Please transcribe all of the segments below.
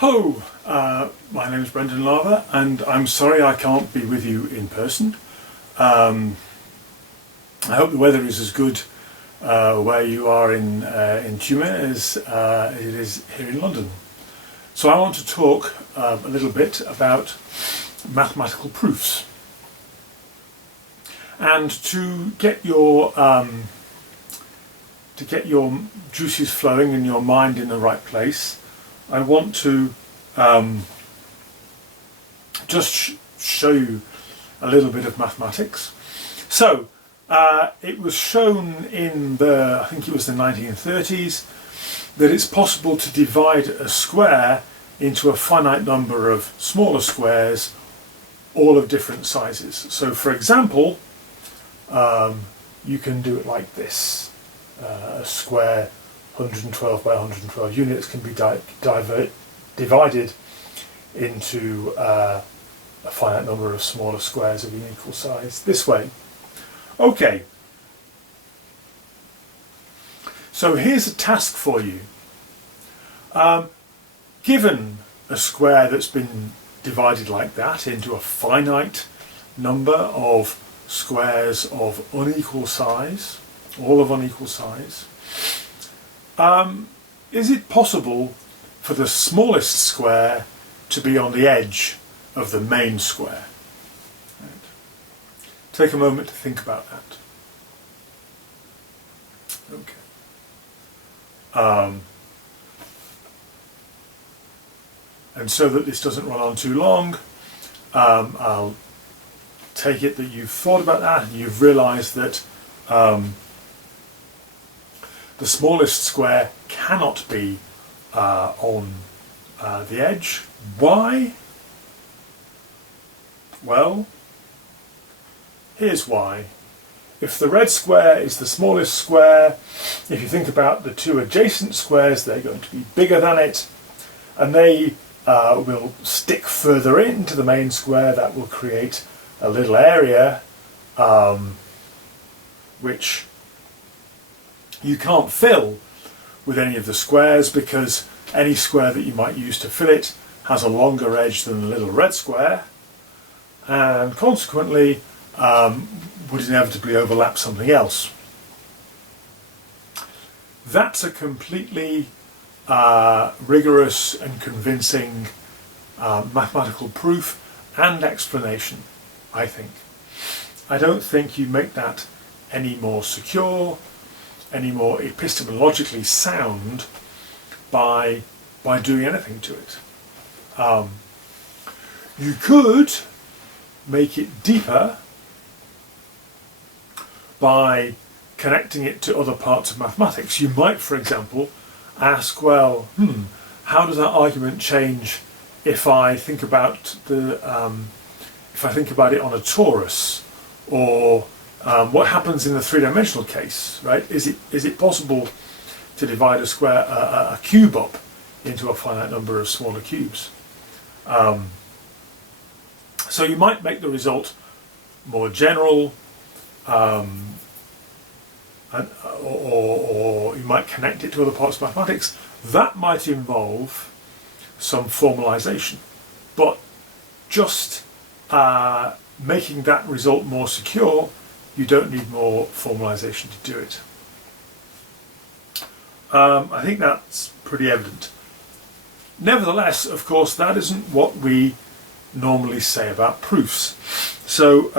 Hello, my name is Brendan Lava, and I'm sorry I can't be with you in person. I hope the weather is as good where you are in Tyumen as it is here in London. So I want to talk a little bit about mathematical proofs. And to get your juices flowing and your mind in the right place, I want to just show you a little bit of mathematics. So it was shown in I think it was the 1930s, that it's possible to divide a square into a finite number of smaller squares, all of different sizes. So for example, you can do it like this. A square 112 by 112 units can be divided into a finite number of smaller squares of an equal size this way. Okay, so here's a task for you. Given a square that's been divided like that into a finite number of squares of unequal size, all of unequal size, is it possible for the smallest square to be on the edge of the main square? Right. Take a moment to think about that. Okay. And so that this doesn't run on too long, I'll take it that you've thought about that and you've realised that the smallest square cannot be on the edge. Why? Well, here's why. If the red square is the smallest square, if you think about the two adjacent squares, they're going to be bigger than it, and they will stick further into the main square. That will create a little area which you can't fill with any of the squares, because any square that you might use to fill it has a longer edge than the little red square, and consequently would inevitably overlap something else. That's a completely rigorous and convincing mathematical proof and explanation, I think. I don't think you make that any more secure, any more epistemologically sound by doing anything to it. You could make it deeper by connecting it to other parts of mathematics. You might, for example, ask, well, how does that argument change if I think about it on a torus, or what happens in the three-dimensional case, right? Is it possible to divide a cube up into a finite number of smaller cubes? So you might make the result more general, or you might connect it to other parts of mathematics. That might involve some formalization, but just making that result more secure, you don't need more formalization to do it. I think that's pretty evident. Nevertheless, of course, that isn't what we normally say about proofs. So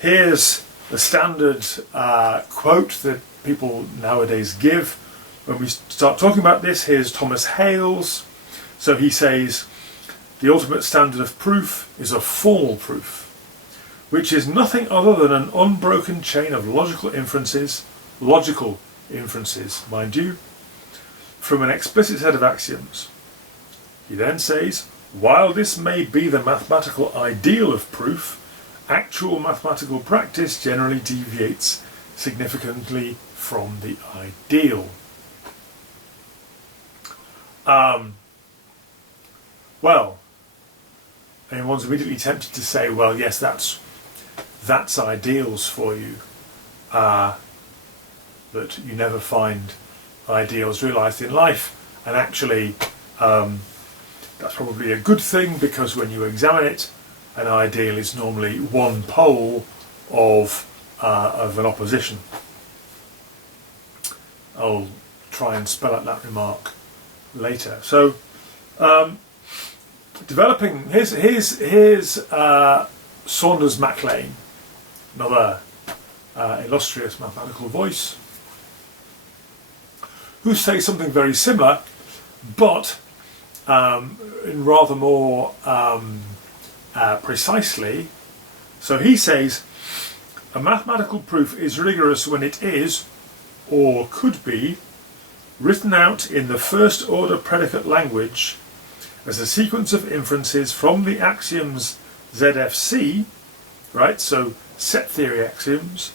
here's the standard quote that people nowadays give when we start talking about this. Here's Thomas Hales. So he says, the ultimate standard of proof is a formal proof, which is nothing other than an unbroken chain of logical inferences, mind you, from an explicit set of axioms. He then says, while this may be the mathematical ideal of proof, actual mathematical practice generally deviates significantly from the ideal. Well, and one's immediately tempted to say, well, yes, that's ideals for you, that you never find ideals realised in life, and actually That's probably a good thing, because when you examine it, an ideal is normally one pole of an opposition. I'll try and spell out that remark later. So, developing, here's Saunders Maclean, another illustrious mathematical voice, who says something very similar, but in rather more precisely. So he says, a mathematical proof is rigorous when it is, or could be, written out in the first order predicate language as a sequence of inferences from the axioms ZFC, right, so set theory axioms,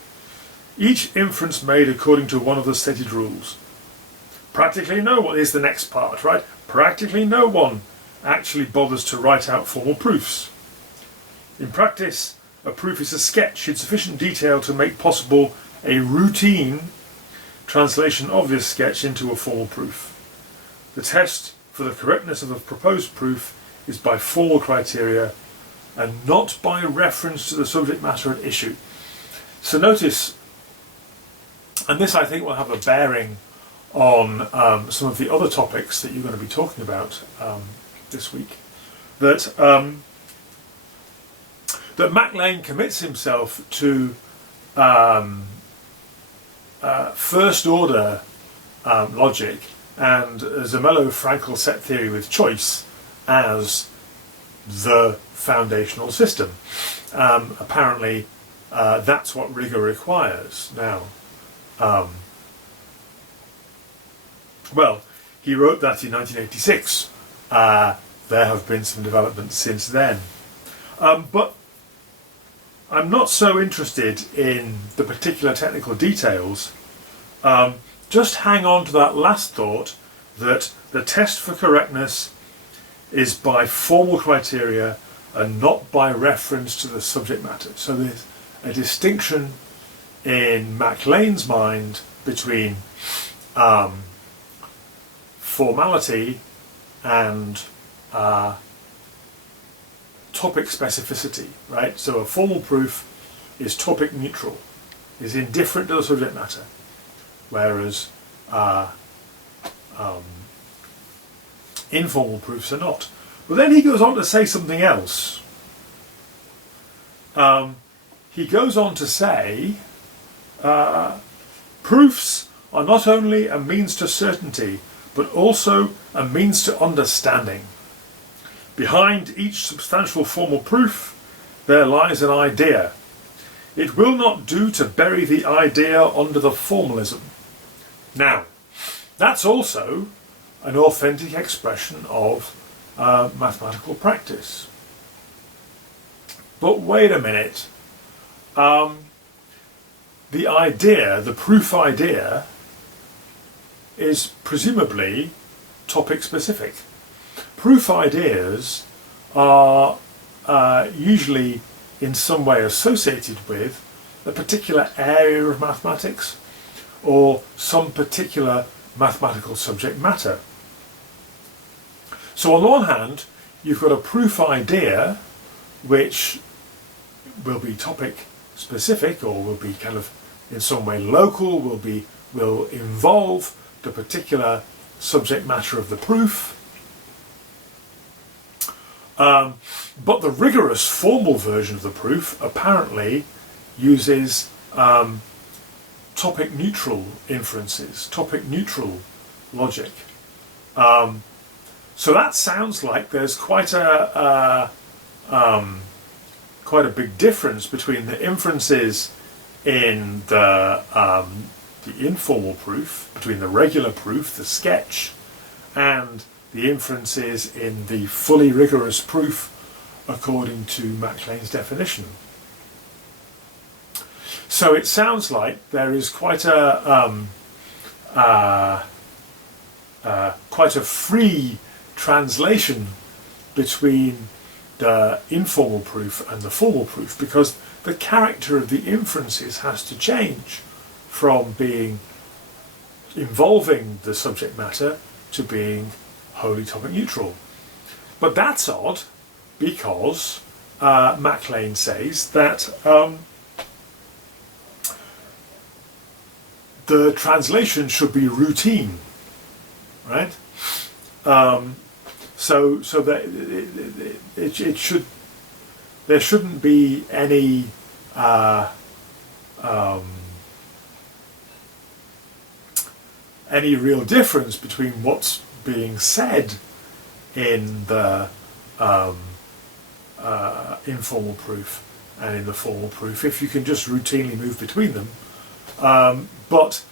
each inference made according to one of the stated rules. Practically no one is the next part, right? Practically no one actually bothers to write out formal proofs. In practice, a proof is a sketch in sufficient detail to make possible a routine translation of this sketch into a formal proof. The test for the correctness of a proposed proof is by formal criteria and not by reference to the subject matter at issue. So notice, and this I think will have a bearing on some of the other topics that you're going to be talking about this week, that that Maclean commits himself to first order logic and Zermelo-Fraenkel set theory with choice as the foundational system. Apparently that's what rigor requires. Now, well, he wrote that in 1986. There have been some developments since then. But I'm not so interested in the particular technical details. Just hang on to that last thought, that the test for correctness is by formal criteria and not by reference to the subject matter. So there's a distinction in Maclean's mind between formality and topic specificity, right? So a formal proof is topic neutral, is indifferent to the subject matter, whereas informal proofs are not. But then he goes on to say something else. He goes on to say, proofs are not only a means to certainty, but also a means to understanding. Behind each substantial formal proof, there lies an idea. It will not do to bury the idea under the formalism. Now, that's also an authentic expression of mathematical practice. But wait a minute. The idea, the proof idea, is presumably topic specific. Proof ideas are usually in some way associated with a particular area of mathematics or some particular mathematical subject matter. So on the one hand, you've got a proof idea which will be topic specific or will be kind of in some way local, will involve the particular subject matter of the proof. But the rigorous formal version of the proof apparently uses topic neutral inferences, topic neutral logic. So that sounds like there's quite a big difference between the inferences in the informal proof, between the regular proof, the sketch, and the inferences in the fully rigorous proof according to Maclean's definition. So it sounds like there is quite a free translation between the informal proof and the formal proof, because the character of the inferences has to change from being involving the subject matter to being wholly topic neutral. But that's odd because MacLean says that the translation should be routine, right? So that it should, there shouldn't be any real difference between what's being said in the informal proof and in the formal proof if you can just routinely move between them. But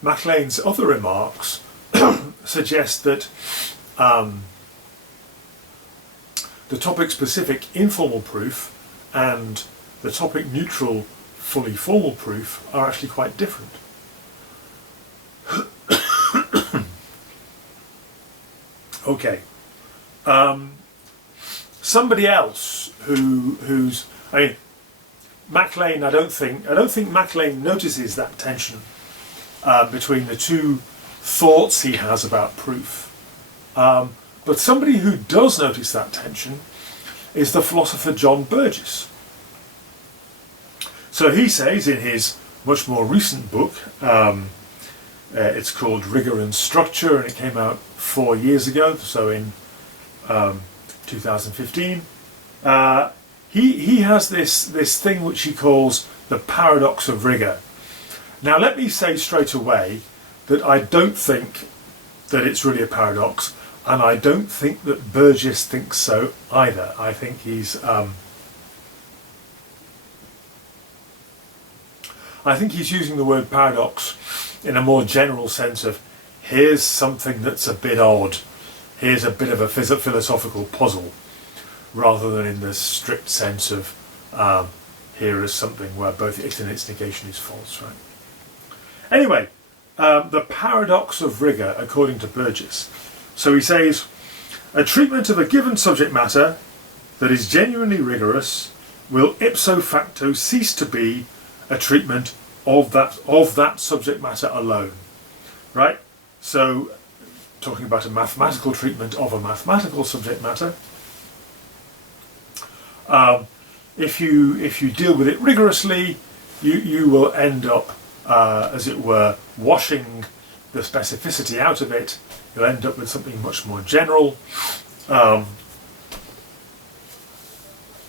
MacLean's other remarks suggest that the topic-specific informal proof and the topic-neutral fully formal proof are actually quite different. Okay. Somebody else who's, I mean, MacLean, I don't think MacLean notices that tension between the two thoughts he has about proof. But somebody who does notice that tension is the philosopher John Burgess. So he says in his much more recent book, it's called Rigor and Structure, and it came out 4 years ago, so in 2015. He has this thing which he calls the paradox of rigor. Now let me say straight away that I don't think that it's really a paradox, and I don't think that Burgess thinks so either. I think he's using the word paradox in a more general sense of, here's something that's a bit odd, here's a bit of a philosophical puzzle, rather than in the strict sense of here is something where both it and its negation is false, right? Anyway, the paradox of rigor, according to Burgess. So he says, a treatment of a given subject matter that is genuinely rigorous will ipso facto cease to be a treatment of that subject matter alone, right? So, talking about a mathematical treatment of a mathematical subject matter, if you deal with it rigorously, you will end up, as it were, washing the specificity out of it. You'll end up with something much more general. And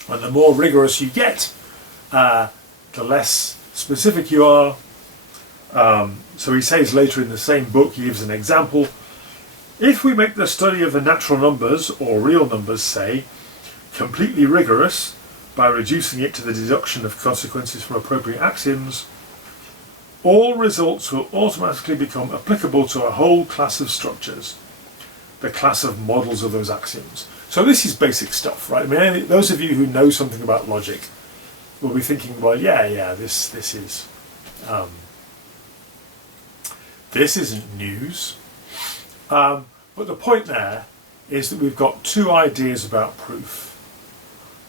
the more rigorous you get, the less specific you are. So he says later in the same book, he gives an example. If we make the study of the natural numbers, or real numbers, say, completely rigorous, by reducing it to the deduction of consequences from appropriate axioms, all results will automatically become applicable to a whole class of structures, the class of models of those axioms. So this is basic stuff, right? I mean, those of you who know something about logic will be thinking, well, yeah, this isn't news. But the point there is that we've got two ideas about proof.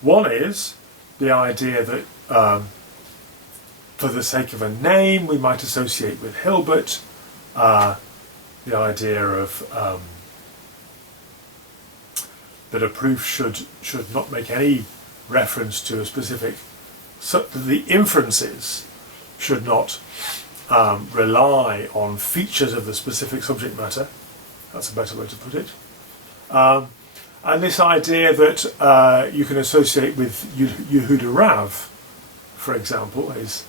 One is the idea that for the sake of a name we might associate with Hilbert, the idea of that a proof should not make any reference to a specific, so the inferences should not rely on features of the specific subject matter. That's a better way to put it. And this idea that you can associate with Yehuda Rav, for example, his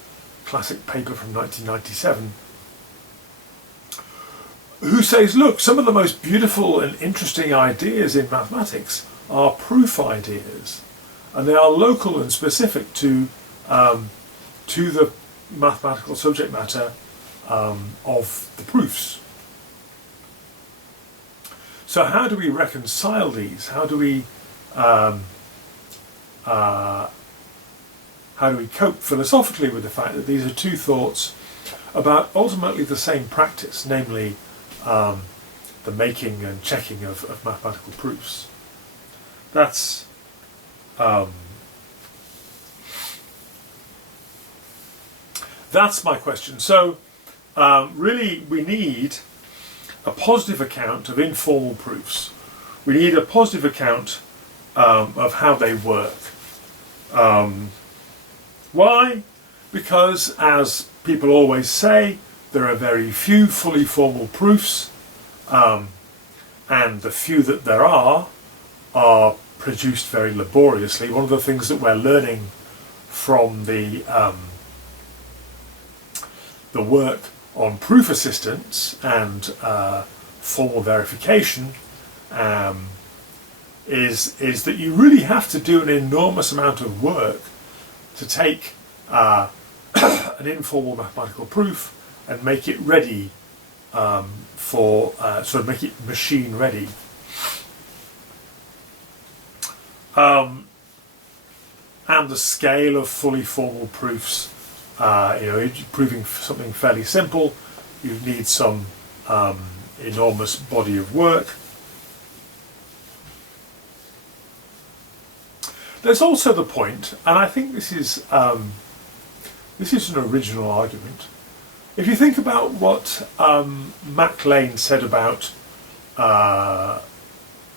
classic paper from 1997, who says, look, some of the most beautiful and interesting ideas in mathematics are proof ideas, and they are local and specific to the mathematical subject matter of the proofs. So how do we reconcile these? How do we cope philosophically with the fact that these are two thoughts about ultimately the same practice, namely the making and checking of mathematical proofs? That's my question. So really we need a positive account of informal proofs, We need a positive account of how they work. Why? Because, as people always say, there are very few fully formal proofs, and the few that there are produced very laboriously. One of the things that we're learning from the work on proof assistance and formal verification is that you really have to do an enormous amount of work to take an informal mathematical proof and make it ready make it machine ready. And the scale of fully formal proofs, proving something fairly simple, you need some enormous body of work. There's also the point, and I think this is an original argument. If you think about what MacLean said about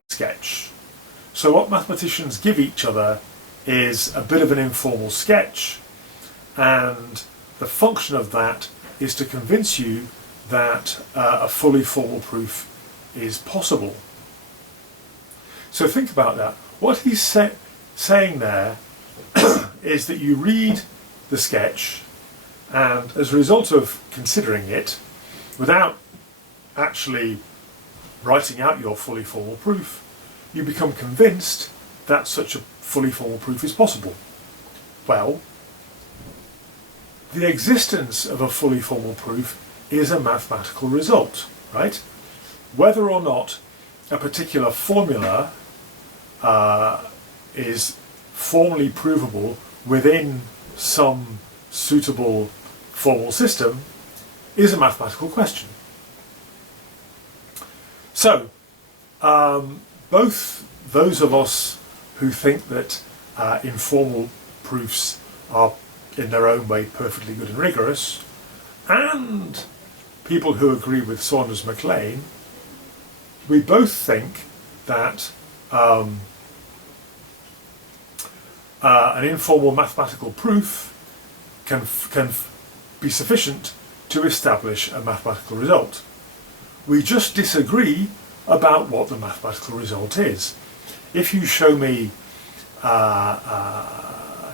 sketch, so what mathematicians give each other is a bit of an informal sketch, and the function of that is to convince you that a fully formal proof is possible. So think about that. What he's saying there is that you read the sketch, and as a result of considering it, without actually writing out your fully formal proof, you become convinced that such a fully formal proof is possible. Well, the existence of a fully formal proof is a mathematical result, right? Whether or not a particular formula is formally provable within some suitable formal system is a mathematical question. So, both those of us who think that informal proofs are in their own way perfectly good and rigorous, and people who agree with Saunders MacLean, we both think that an informal mathematical proof can be sufficient to establish a mathematical result. We just disagree about what the mathematical result is. If you show me an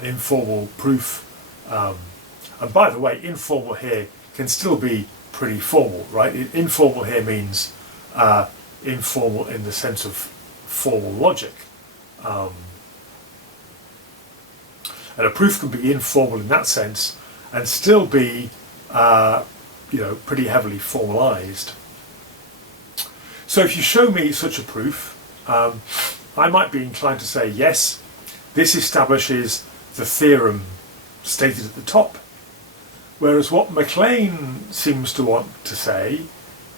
informal proof, and by the way, informal here can still be pretty formal, right? Informal here means informal in the sense of formal logic. And a proof can be informal in that sense and still be, pretty heavily formalized. So if you show me such a proof, I might be inclined to say, yes, this establishes the theorem stated at the top. Whereas what MacLean seems to want to say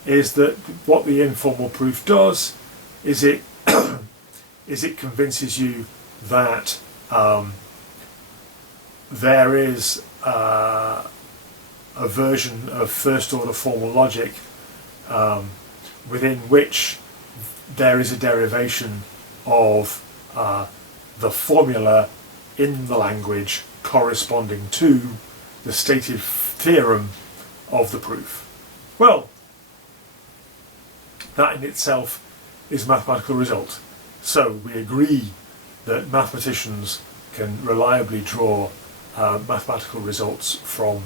is that what the informal proof does is it convinces you that there is a version of first order formal logic within which there is a derivation of the formula in the language corresponding to the stated theorem of the proof. Well, that in itself is a mathematical result. So we agree that mathematicians can reliably draw mathematical results from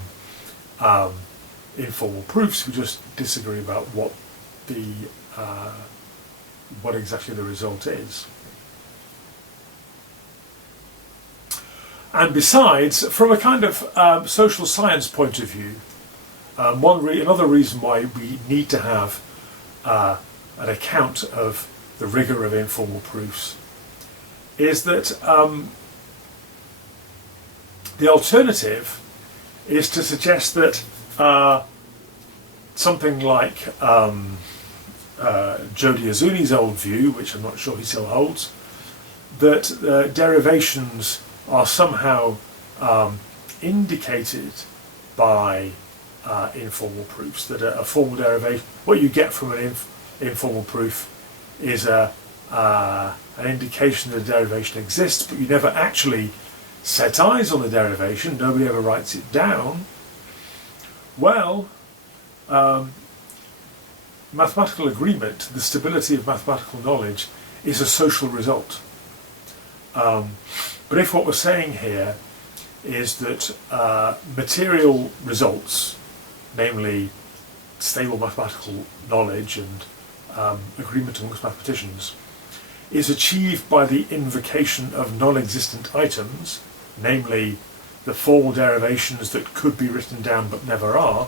informal proofs. We just disagree about what exactly the result is. And besides, from a kind of social science point of view, another reason why we need to have an account of the rigor of informal proofs is that the alternative is to suggest that something like Jody Azuni's old view, which I'm not sure he still holds, that derivations are somehow indicated by informal proofs, that a formal derivation, what you get from an informal proof is a an indication that a derivation exists, but you never actually set eyes on the derivation, nobody ever writes it down, well, mathematical agreement, the stability of mathematical knowledge, is a social result. But if what we're saying here is that material results, namely stable mathematical knowledge and agreement amongst mathematicians, is achieved by the invocation of non-existent items, namely the formal derivations that could be written down but never are,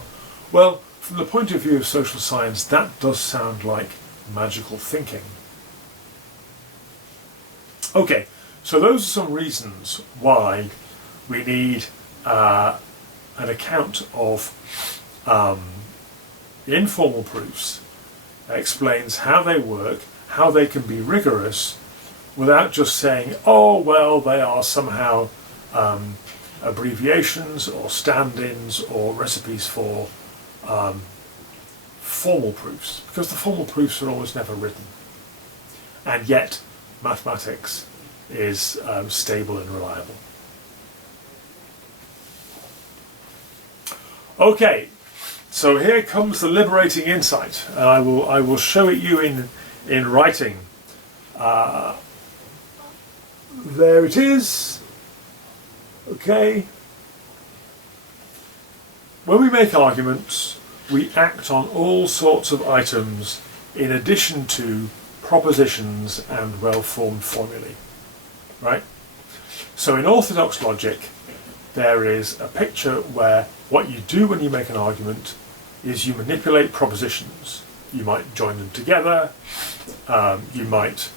well, from the point of view of social science, that does sound like magical thinking. Okay, so those are some reasons why we need an account of informal proofs that explains how they work, how they can be rigorous, without just saying, oh, well, they are somehow abbreviations or stand-ins or recipes for formal proofs, because the formal proofs are almost never written. And yet, mathematics is stable and reliable. Okay, so here comes the liberating insight, and I will show it you in writing. There it is. Okay. When we make arguments, we act on all sorts of items in addition to propositions and well-formed formulae, right? So in orthodox logic, there is a picture where what you do when you make an argument is you manipulate propositions. You might join them together, you might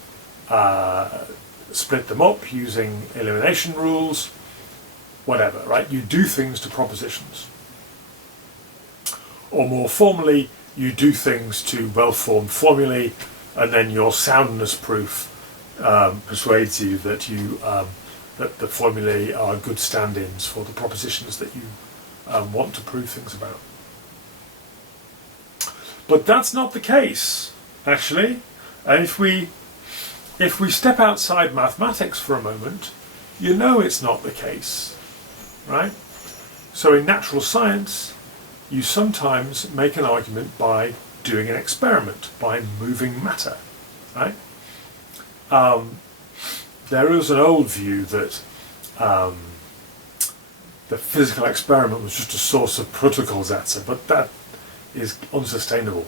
split them up using elimination rules, whatever, right? You do things to propositions. Or more formally, you do things to well-formed formulae, and then your soundness proof persuades you that that the formulae are good stand-ins for the propositions that you want to prove things about. But that's not the case, actually. And if we step outside mathematics for a moment, you know it's not the case, right? So in natural science, you sometimes make an argument by doing an experiment, by moving matter, right? There is an old view that the physical experiment was just a source of Protokolsätze, but that is unsustainable.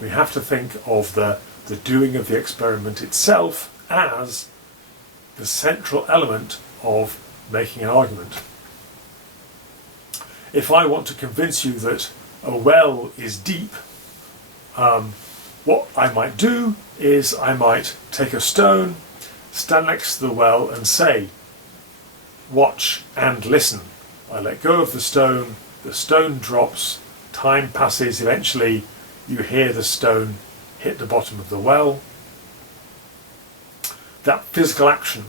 We have to think of the doing of the experiment itself as the central element of making an argument. If I want to convince you that a well is deep, what I might do is I might take a stone, stand next to the well and say, watch and listen. I let go of the stone drops, time passes, eventually you hear the stone hit the bottom of the well. That physical action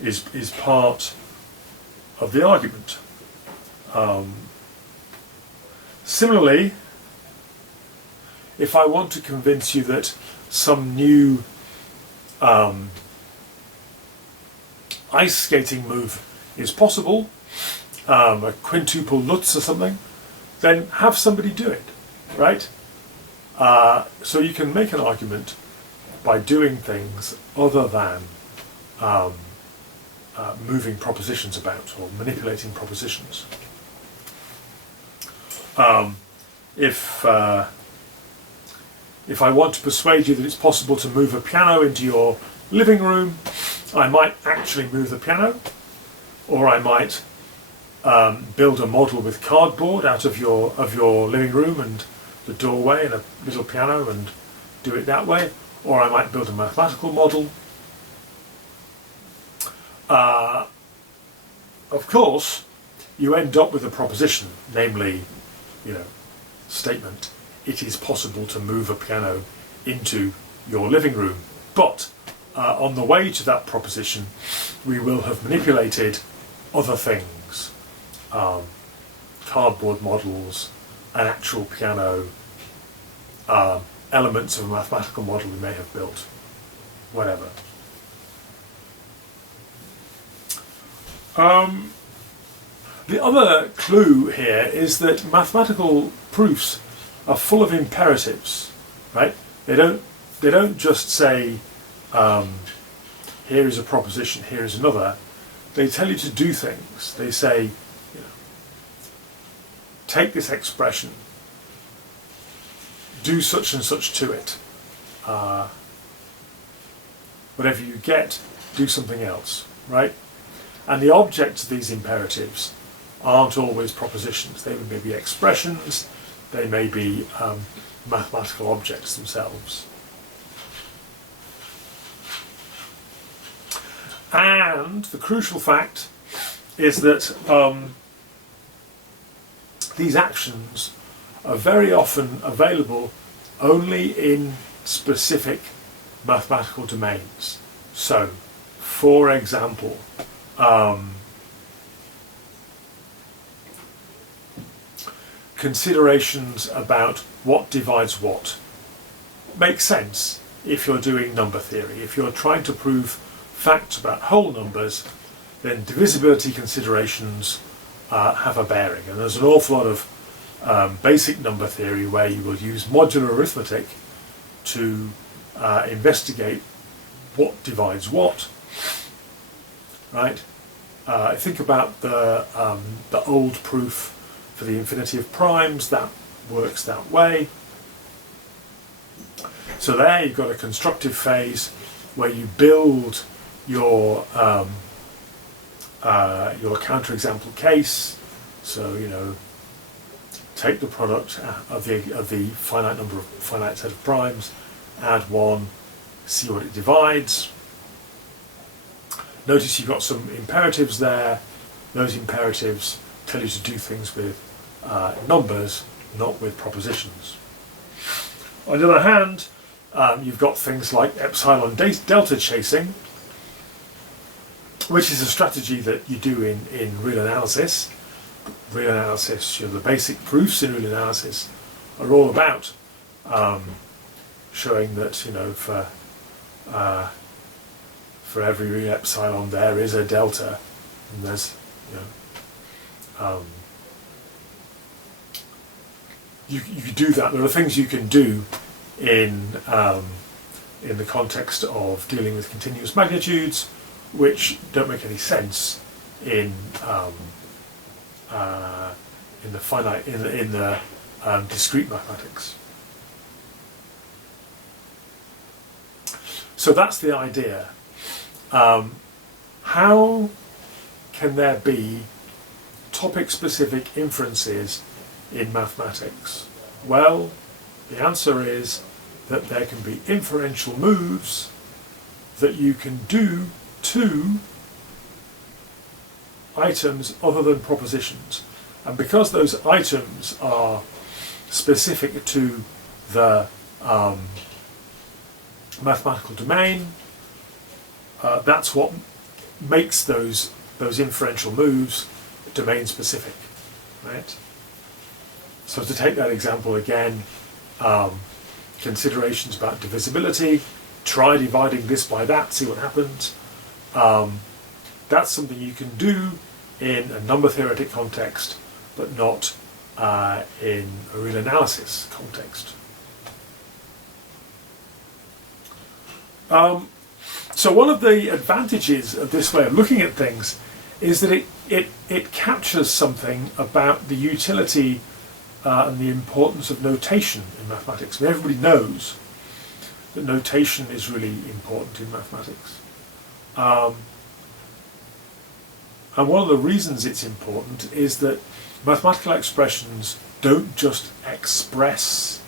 is part of the argument. Similarly, if I want to convince you that some new ice skating move is possible, a quintuple Lutz or something, then have somebody do it, right? So you can make an argument by doing things other than moving propositions about or manipulating propositions. If I want to persuade you that it's possible to move a piano into your living room, I might actually move the piano, or I might build a model with cardboard out of your living room and the doorway and a little piano and do it that way, or I might build a mathematical model. Of course, you end up with a proposition, namely, statement, it is possible to move a piano into your living room. But on the way to that proposition, we will have manipulated other things, cardboard models, an actual piano, elements of a mathematical model we may have built. whatever. The other clue here is that mathematical proofs are full of imperatives, right? They don't just say here is a proposition, here is another. They tell you to do things. They say, you know, take this expression, do such and such to it. Whatever you get, do something else, right? And the objects of these imperatives aren't always propositions. They may be expressions, they may be mathematical objects themselves. And the crucial fact is that these actions are very often available only in specific mathematical domains. So, for example, considerations about what divides what makes sense if you're doing number theory. If you're trying to prove facts about whole numbers, then divisibility considerations have a bearing. And there's an awful lot of basic number theory where you will use modular arithmetic to investigate what divides what, right? Think about the old proof for the infinity of primes. That works that way. So there you've got a constructive phase where you build your counterexample case. So, you know, take the product of the finite set of primes, add one, see what it divides. Notice you've got some imperatives there. Those imperatives tell you to do things with numbers, not with propositions. On the other hand, you've got things like epsilon delta chasing, which is a strategy that you do in real analysis. Real analysis, you know, the basic proofs in real analysis are all about showing that, you know, for every real epsilon there is a delta, and there's, you know, you can do that. There are things you can do in the context of dealing with continuous magnitudes, which don't make any sense in the discrete mathematics. So that's the idea. How can there be topic-specific inferences in mathematics? Well, the answer is that there can be inferential moves that you can do to items other than propositions. And because those items are specific to the mathematical domain, that's what makes those inferential moves domain specific, right? So to take that example again, considerations about divisibility, try dividing this by that, see what happens. That's something you can do in a number theoretic context, but not in a real analysis context. So one of the advantages of this way of looking at things is that it captures something about the utility and the importance of notation in mathematics. And everybody knows that notation is really important in mathematics. And one of the reasons it's important is that mathematical expressions don't just express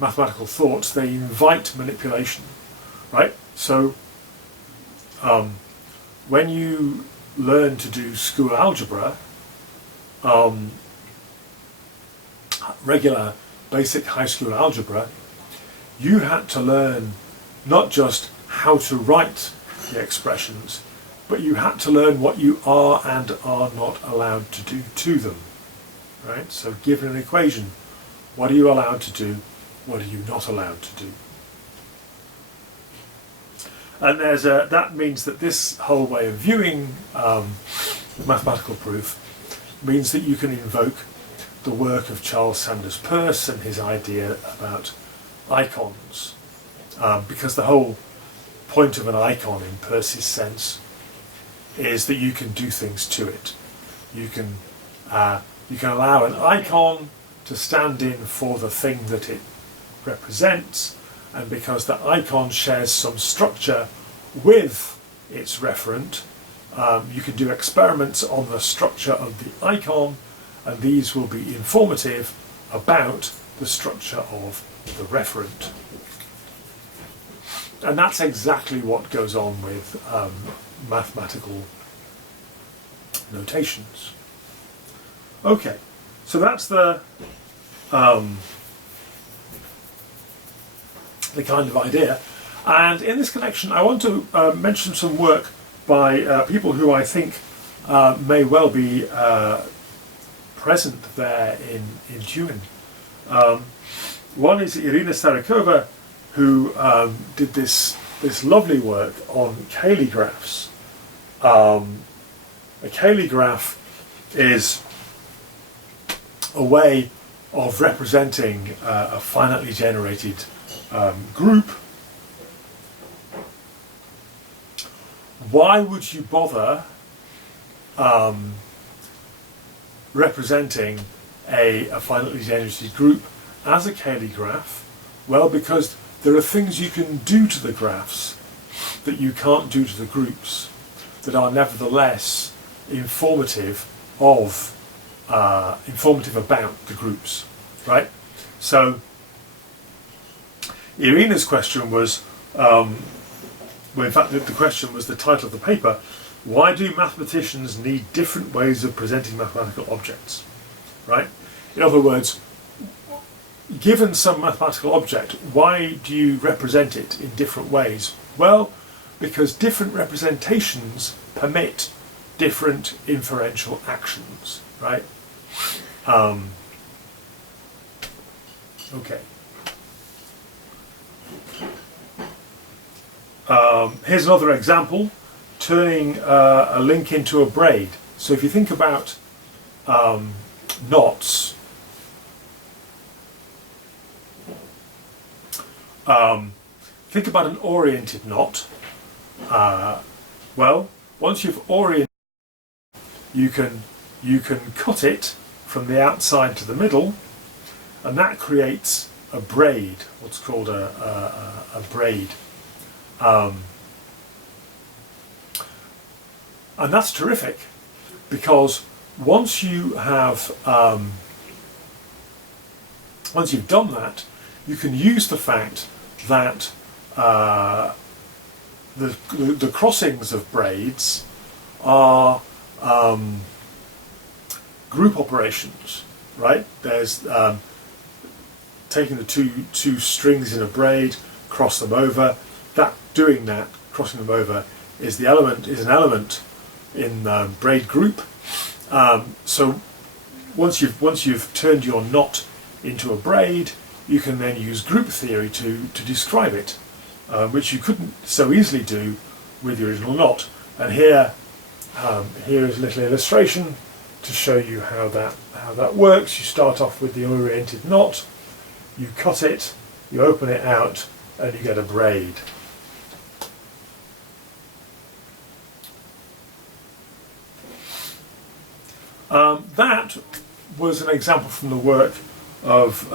mathematical thoughts, they invite manipulation, right? So when you learn to do school algebra, regular basic high school algebra, you had to learn not just how to write the expressions, but you had to learn what you are and are not allowed to do to them, right? So given an equation, what are you allowed to do? What are you not allowed to do? And that means that this whole way of viewing mathematical proof means that you can invoke the work of Charles Sanders Peirce and his idea about icons, because the whole point of an icon in Peirce's sense is that you can do things to it. You can allow an icon to stand in for the thing that it represents, and because the icon shares some structure with its referent, you can do experiments on the structure of the icon, and these will be informative about the structure of the referent. And that's exactly what goes on with mathematical notations. Okay, so that's the kind of idea. And in this connection, I want to mention some work by people who I think may well be present there in Tyumen. One is Irina Starakova, who did this lovely work on Cayley graphs. A Cayley graph is a way of representing a finitely generated group. Why would you bother representing a finitely generated group as a Cayley graph? Well, because there are things you can do to the graphs that you can't do to the groups that are nevertheless informative about the groups, right? So Irina's question was, well, in fact the question was the title of the paper: why do mathematicians need different ways of presenting mathematical objects, right? In other words, given some mathematical object, why do you represent it in different ways? Well, because different representations permit different inferential actions, right? Okay. Here's another example, turning a link into a braid. So if you think about knots, think about an oriented knot. Well, once you've oriented, you can cut it from the outside to the middle, and that creates a braid, what's called a braid. And that's terrific, because once you've done that, you can use the fact that the crossings of braids are group operations, right? There's taking the two strings in a braid, cross them over. Crossing them over, is an element in braid group. So once you've turned your knot into a braid, you can then use group theory to describe it, which you couldn't so easily do with the original knot. And here is a little illustration to show you how that works. You start off with the oriented knot, you cut it, you open it out, and you get a braid. That was an example from the work of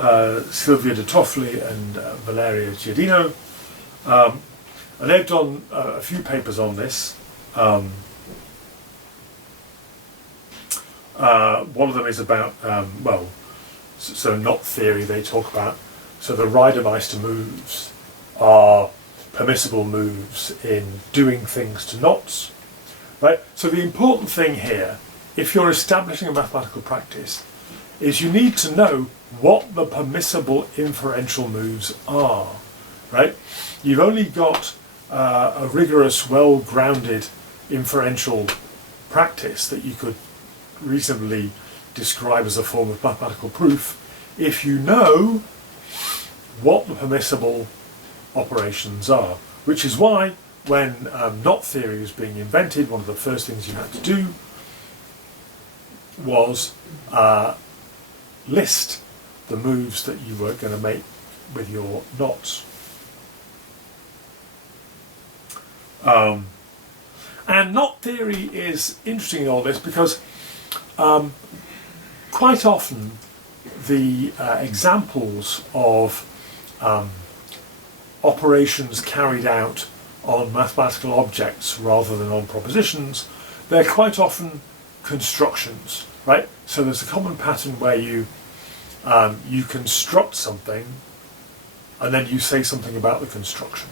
Silvia de Toffoli and Valeria Giardino, and they've done a few papers on this. One of them is about, so knot theory they talk about. So the Meister moves are permissible moves in doing things to knots, right? So the important thing here, if you're establishing a mathematical practice, is you need to know what the permissible inferential moves are, right? You've only got a rigorous, well-grounded inferential practice that you could reasonably describe as a form of mathematical proof if you know what the permissible operations are, which is why when knot theory was being invented, one of the first things you had to do was list the moves that you were going to make with your knots. And knot theory is interesting in all this because quite often the examples of operations carried out on mathematical objects rather than on propositions, they're quite often constructions, right? So there's a common pattern where you construct something and then you say something about the construction.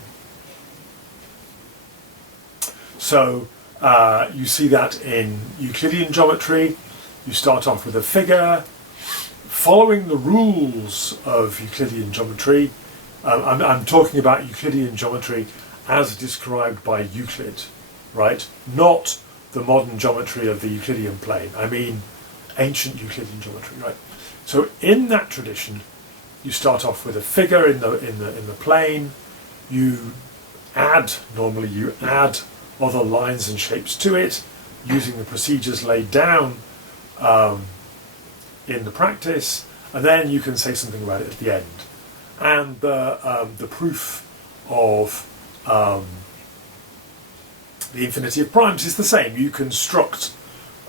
So you see that in Euclidean geometry. You start off with a figure, following the rules of Euclidean geometry. I'm talking about Euclidean geometry as described by Euclid, right? Not the modern geometry of the Euclidean plane. I mean ancient Euclidean geometry, right? So in that tradition, you start off with a figure in the plane. You add other lines and shapes to it using the procedures laid down in the practice, and then you can say something about it at the end. And the proof of the infinity of primes is the same. You construct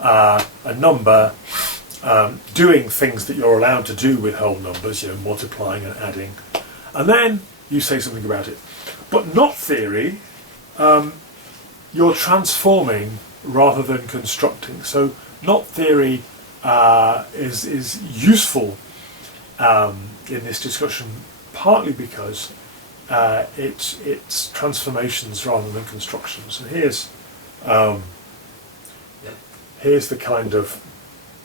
a number doing things that you're allowed to do with whole numbers, you know, multiplying and adding, and then you say something about it. But knot theory, you're transforming rather than constructing. So knot theory is useful in this discussion, partly because it's transformations rather than constructions. And here's the kind of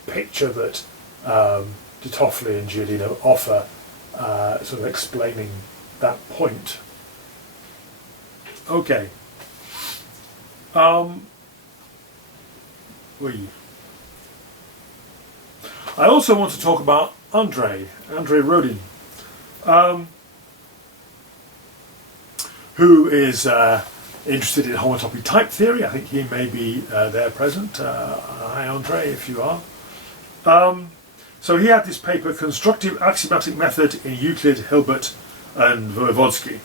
picture that de Toffoli and Giardino offer, sort of explaining that point. Okay. I also want to talk about Andre Rudy, who is interested in homotopy type theory. I think he may be there present. Hi Andre, if you are. So he had this paper, Constructive Axiomatic Method in Euclid, Hilbert and Voevodsky.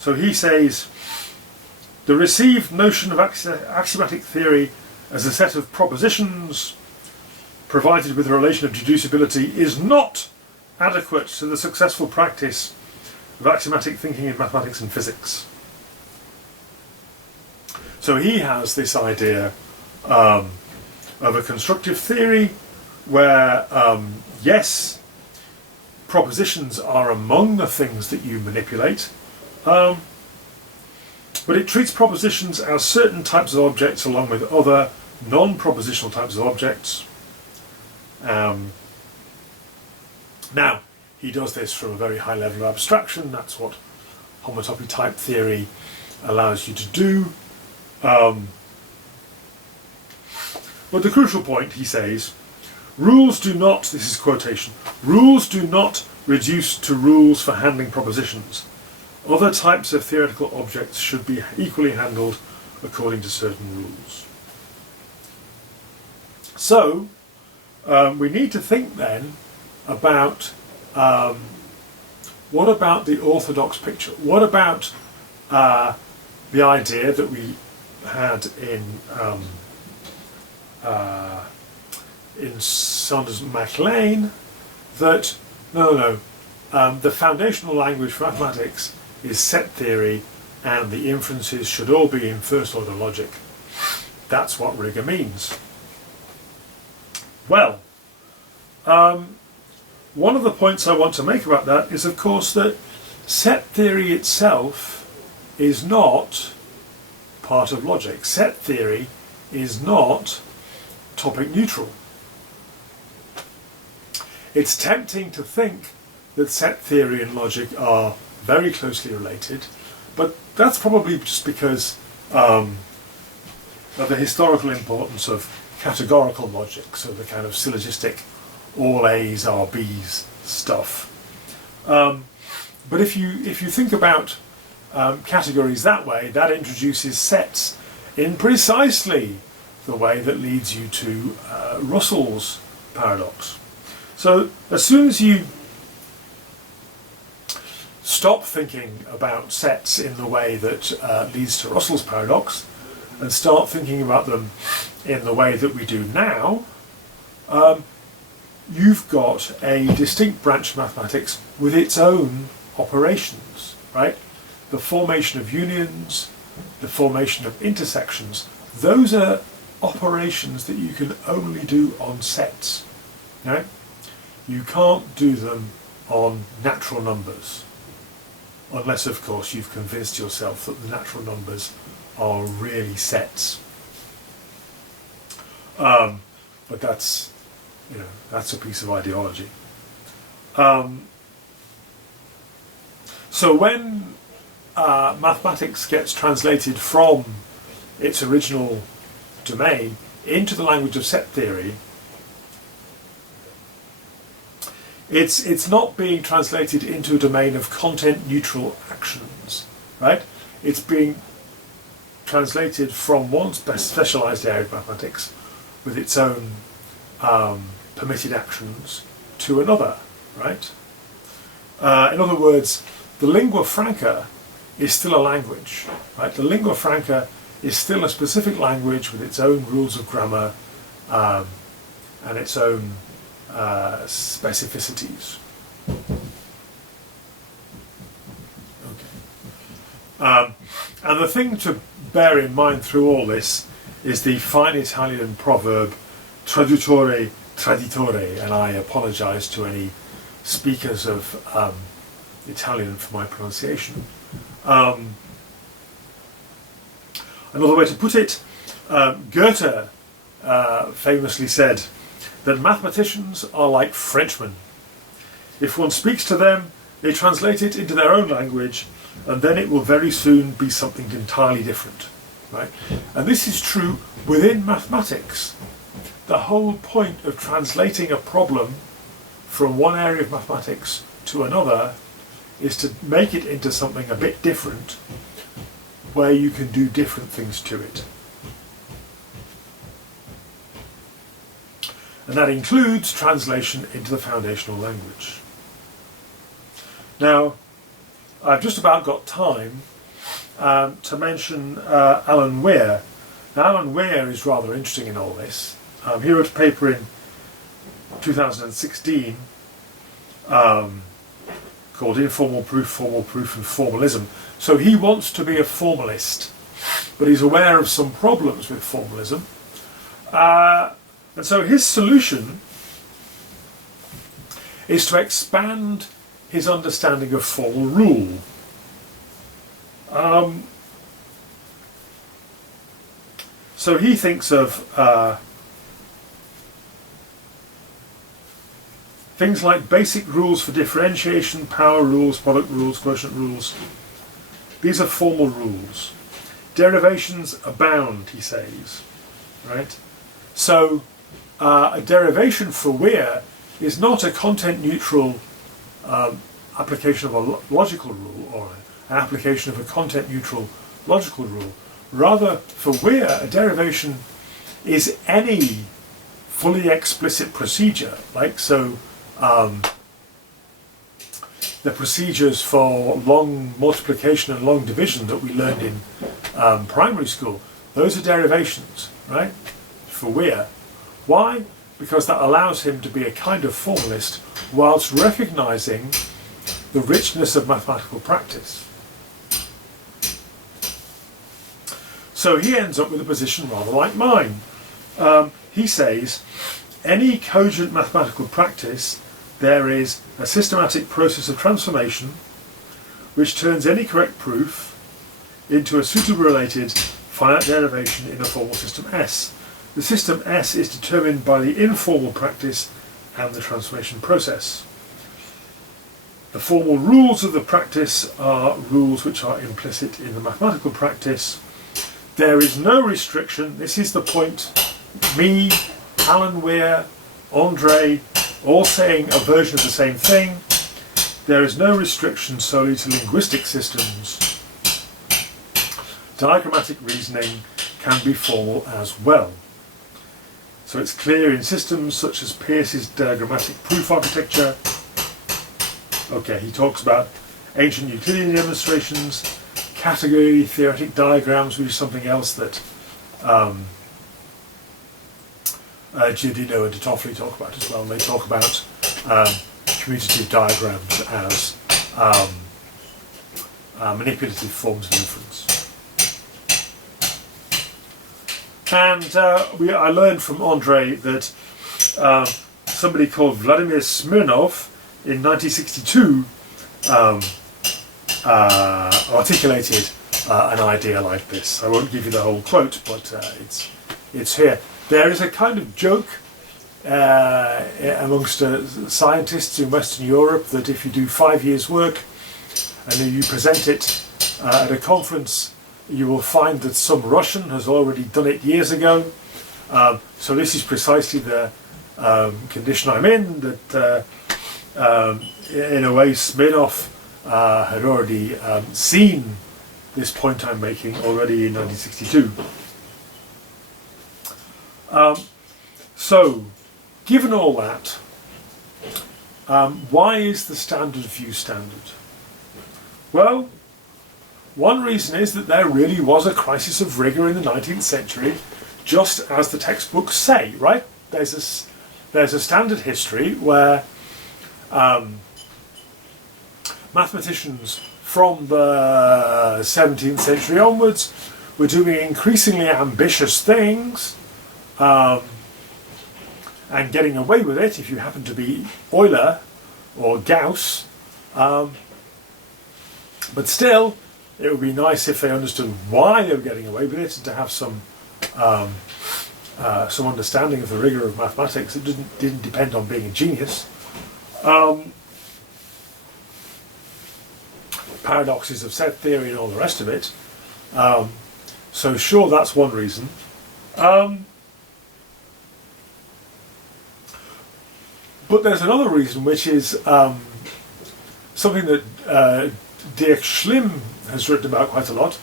So he says, the received notion of axiomatic theory as a set of propositions provided with a relation of deducibility is not adequate to the successful practice of axiomatic thinking in mathematics and physics. So he has this idea of a constructive theory where, yes, propositions are among the things that you manipulate, but it treats propositions as certain types of objects along with other non-propositional types of objects. Now, he does this from a very high level of abstraction. That's what homotopy type theory allows you to do. But the crucial point, he says, rules do not, this is quotation, rules do not reduce to rules for handling propositions. Other types of theoretical objects should be equally handled according to certain rules. So, we need to think then about what about the orthodox picture? What about the idea that we had in Saunders MacLean that the foundational language for mathematics is set theory and the inferences should all be in first order logic. That's what rigor means. Well, one of the points I want to make about that is, of course, that set theory itself is not part of logic. Set theory is not topic neutral. It's tempting to think that set theory and logic are very closely related, but that's probably just because of the historical importance of categorical logic, so the kind of syllogistic all A's are B's stuff. But if you think about categories that way, that introduces sets in precisely the way that leads you to Russell's paradox. So as soon as you stop thinking about sets in the way that leads to Russell's paradox and start thinking about them in the way that we do now, you've got a distinct branch of mathematics with its own operations, right? The formation of unions, the formation of intersections, those are operations that you can only do on sets, right? You can't do them on natural numbers, unless of course you've convinced yourself that the natural numbers are really sets. But that's, that's a piece of ideology. So when mathematics gets translated from its original domain into the language of set theory, it's not being translated into a domain of content-neutral actions, right? It's being translated from one specialised area of mathematics with its own permitted actions to another, right? In other words, the lingua franca is still a language, right? The lingua franca is still a specific language with its own rules of grammar and its own specificities. Okay. And the thing to bear in mind through all this is the fine Italian proverb traduttore traditore, and I apologise to any speakers of Italian for my pronunciation. Another way to put it, Goethe famously said that mathematicians are like Frenchmen. If one speaks to them, they translate it into their own language, and then it will very soon be something entirely different, right? And this is true within mathematics. The whole point of translating a problem from one area of mathematics to another is to make it into something a bit different, where you can do different things to it. And that includes translation into the foundational language. Now, I've just about got time to mention Allan Weir. Now, Allan Weir is rather interesting in all this. He wrote a paper in 2016 called Informal Proof, and Formalism. So he wants to be a formalist, but he's aware of some problems with formalism. And so his solution is to expand his understanding of formal rule. So he thinks of things like basic rules for differentiation, power rules, product rules, quotient rules. These are formal rules. Derivations abound, he says, right? So a derivation for Weir is not a content-neutral application of a logical rule, or an application of a content-neutral logical rule. Rather, for Weir, a derivation is any fully explicit procedure, like so the procedures for long multiplication and long division that we learned in primary school, those are derivations, right, for Weir. Why? Because that allows him to be a kind of formalist whilst recognising the richness of mathematical practice. So he ends up with a position rather like mine. He says, any cogent mathematical practice, there is a systematic process of transformation which turns any correct proof into a suitably related finite derivation in a formal system S. The system S is determined by the informal practice and the transformation process. The formal rules of the practice are rules which are implicit in the mathematical practice. There is no restriction. This is the point. Me, Allan Weir, Andre, all saying a version of the same thing. There is no restriction solely to linguistic systems. diagrammatic reasoning can be formal as well. So it's clear in systems such as Peirce's diagrammatic proof architecture. Okay, he talks about ancient Euclidean demonstrations, category theoretic diagrams, which is something else that Giordino and de Toffoli talk about as well. And they talk about commutative diagrams as manipulative forms of inference. And I learned from Andre that somebody called Vladimir Smirnov in 1962 articulated an idea like this. I won't give you the whole quote, but it's here. There is a kind of joke amongst scientists in Western Europe that if you do 5 years' work and then you present it at a conference, you will find that some Russian has already done it years ago. So this is precisely the condition I'm in, that in a way Smirnov had already seen this point I'm making already in 1962. So, given all that, why is the standard view standard? Well, one reason is that there really was a crisis of rigor in the 19th century, just as the textbooks say, right? There's a standard history where mathematicians from the 17th century onwards were doing increasingly ambitious things and getting away with it if you happen to be Euler or Gauss. But still, it would be nice if they understood why they were getting away with it and to have some understanding of the rigor of mathematics. It didn't depend on being a genius. Paradoxes of set theory and all the rest of it. So sure, that's one reason. But there's another reason, which is something that Dirk Schlimm has written about quite a lot,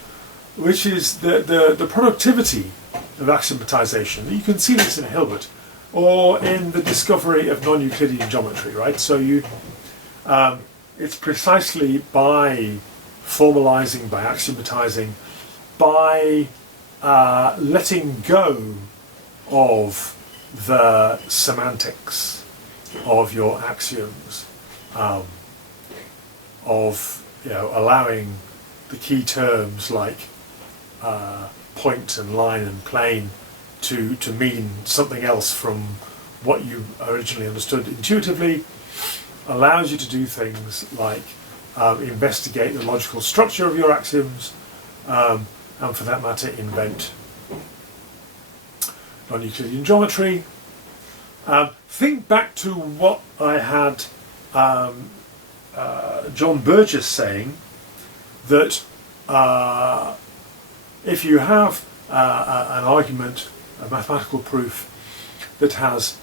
which is the productivity of axiomatization. You can see this in Hilbert, or in the discovery of non-Euclidean geometry, right? So it's precisely by formalizing, by axiomatizing, by letting go of the semantics of your axioms, of allowing the key terms like point and line and plane to mean something else from what you originally understood intuitively, allows you to do things like investigate the logical structure of your axioms, and for that matter invent non-Euclidean geometry. Think back to what I had John Burgess saying, that if you have an argument, a mathematical proof that has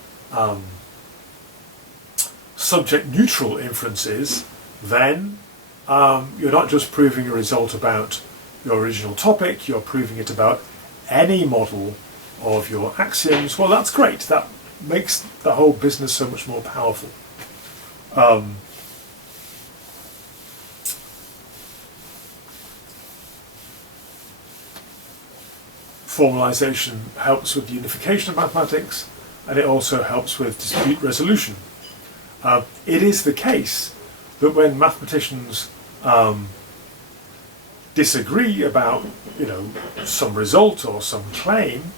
subject neutral inferences, then you're not just proving a result about your original topic, you're proving it about any model of your axioms. Well, that's great. That makes the whole business so much more powerful. Formalization helps with the unification of mathematics, and it also helps with dispute resolution. It is the case that when mathematicians disagree about, some result or some claim,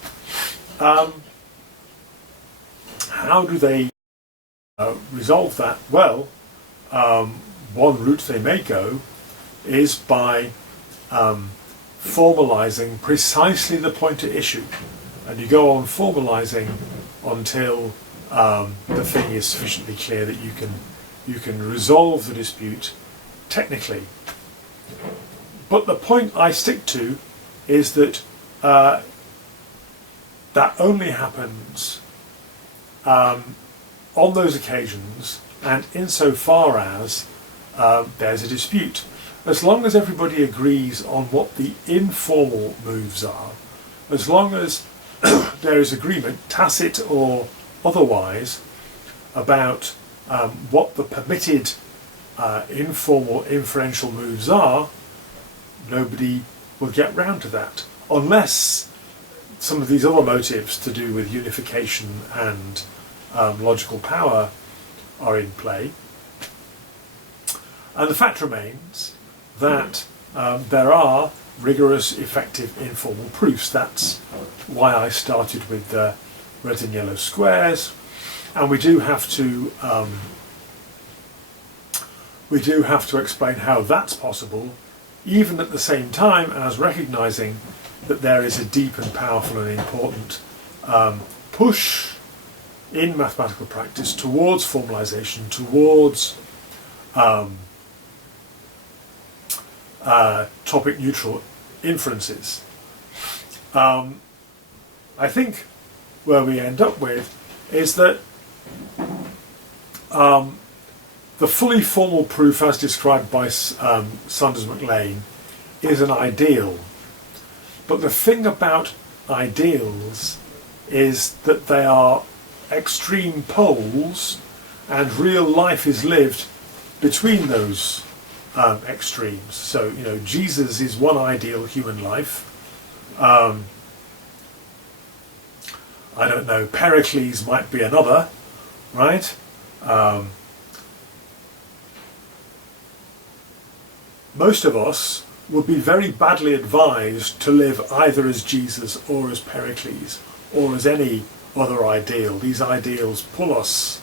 how do they resolve that? Well, one route they may go is by formalizing precisely the point at issue, and you go on formalizing until the thing is sufficiently clear that you can resolve the dispute technically. But the point I stick to is that that only happens on those occasions and insofar as there's a dispute. as long as everybody agrees on what the informal moves are, as long as there is agreement, tacit or otherwise, about what the permitted informal inferential moves are, nobody will get round to that, unless some of these other motives to do with unification and logical power are in play. And the fact remains that there are rigorous, effective, informal proofs. That's why I started with the red and yellow squares, and we do have to explain how that's possible, even at the same time as recognising that there is a deep and powerful and important push in mathematical practice towards formalization, towards topic neutral inferences. I think where we end up with is that the fully formal proof as described by Saunders MacLean is an ideal. But the thing about ideals is that they are extreme poles, and real life is lived between those extremes. So, you know, Jesus is one ideal human life. I don't know, Pericles might be another, right? Most of us would be very badly advised to live either as Jesus or as Pericles or as any other ideal. These ideals pull us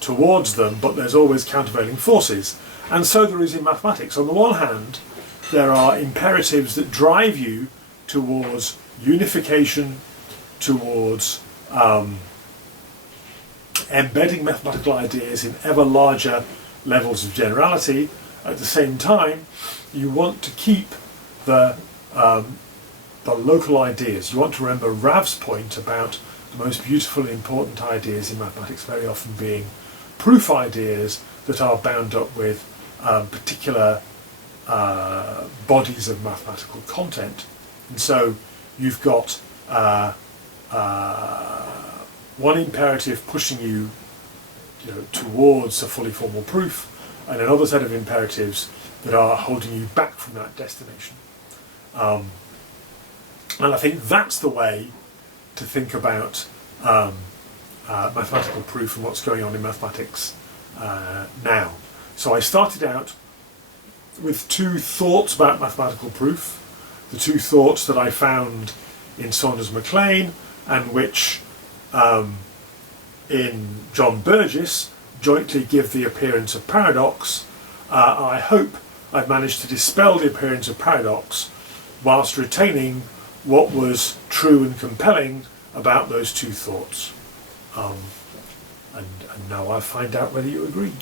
towards them, but there's always countervailing forces. And so there is in mathematics. On the one hand, there are imperatives that drive you towards unification, towards embedding mathematical ideas in ever larger levels of generality. At the same time, you want to keep the local ideas. You want to remember Rav's point about the most beautiful and important ideas in mathematics very often being proof ideas that are bound up with particular bodies of mathematical content. And so you've got one imperative pushing you, towards a fully formal proof, and another set of imperatives that are holding you back from that destination. And I think that's the way to think about mathematical proof and what's going on in mathematics now. So I started out with two thoughts about mathematical proof, the two thoughts that I found in Saunders MacLean and which in John Burgess jointly give the appearance of paradox. I hope I've managed to dispel the appearance of paradox whilst retaining what was true and compelling about those two thoughts. And now I'll find out whether you agree.